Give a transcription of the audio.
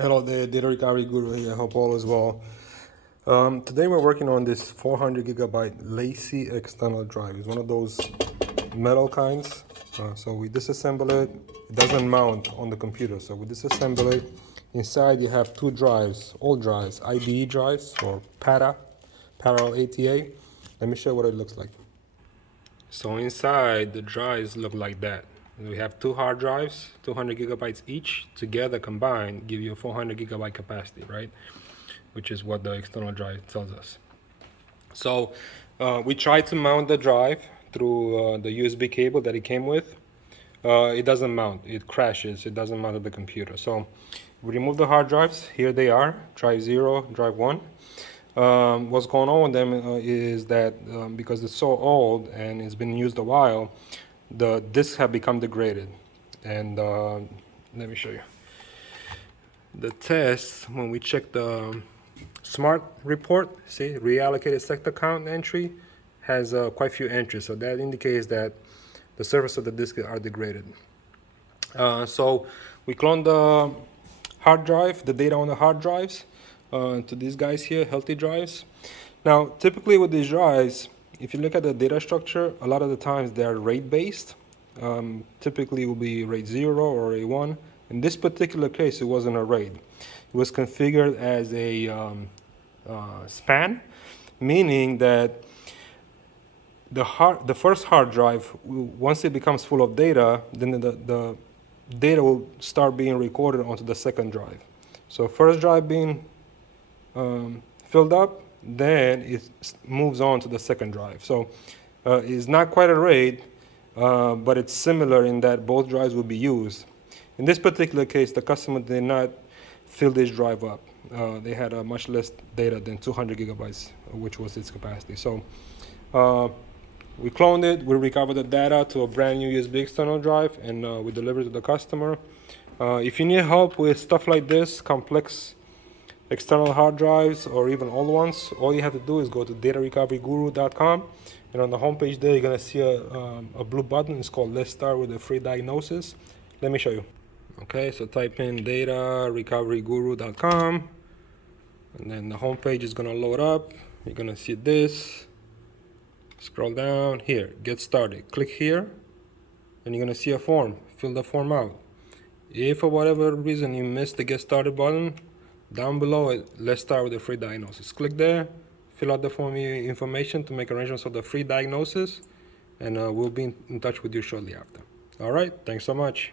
Hello there, Data Recovery Guru here. I hope all is well. Today we're working on this 400 gigabyte Lacie external drive. It's one of those metal kinds. So we disassemble it. It doesn't mount on the computer. So we disassemble it. Inside you have two drives, old drives, IDE drives or PATA, parallel ATA. Let me show you what it looks like. So inside the drives look like that. We have two hard drives, 200 gigabytes each, together combined give you a 400 gigabyte capacity, right? Which is what the external drive tells us. So we tried to mount the drive through the USB cable that it came with. It doesn't mount, it crashes, it doesn't mount to the computer. So we remove the hard drives, here they are, drive 0, drive 1. What's going on with them is that because it's so old and it's been used a while, the discs have become degraded. And let me show you. The test, when we check the smart report, see, reallocated sector count entry has quite a few entries. So that indicates that the surface of the disk are degraded. So we cloned the hard drive, the data on the hard drives, to these guys here, healthy drives. Now, typically with these drives, if you look at the data structure, a lot of the times they're RAID based. Typically it will be RAID 0 or RAID 1. In this particular case, it wasn't a RAID. It was configured as a span, meaning that the first hard drive, once it becomes full of data, then the data will start being recorded onto the second drive. So first drive being filled up, then it moves on to the second drive. So it's not quite a RAID, but it's similar in that both drives will be used. In this particular case, the customer did not fill this drive up. They had much less data than 200 gigabytes, which was its capacity. So we cloned it, we recovered the data to a brand new USB external drive, and we delivered it to the customer. If you need help with stuff like this, complex external hard drives or even old ones, all you have to do is go to datarecoveryguru.com, and on the homepage there you're going to see a blue button. It's called Let's Start with a Free Diagnosis. Let me show you. Okay, so type in datarecoveryguru.com, and then the homepage is going to load up. You're going to see this. Scroll down here, get started. Click here, and you're going to see a form. Fill the form out. If for whatever reason you missed the get started button, down below it, let's start with the free diagnosis. Click there, fill out the form information to make arrangements for the free diagnosis, and we'll be in touch with you shortly after. All right, thanks so much.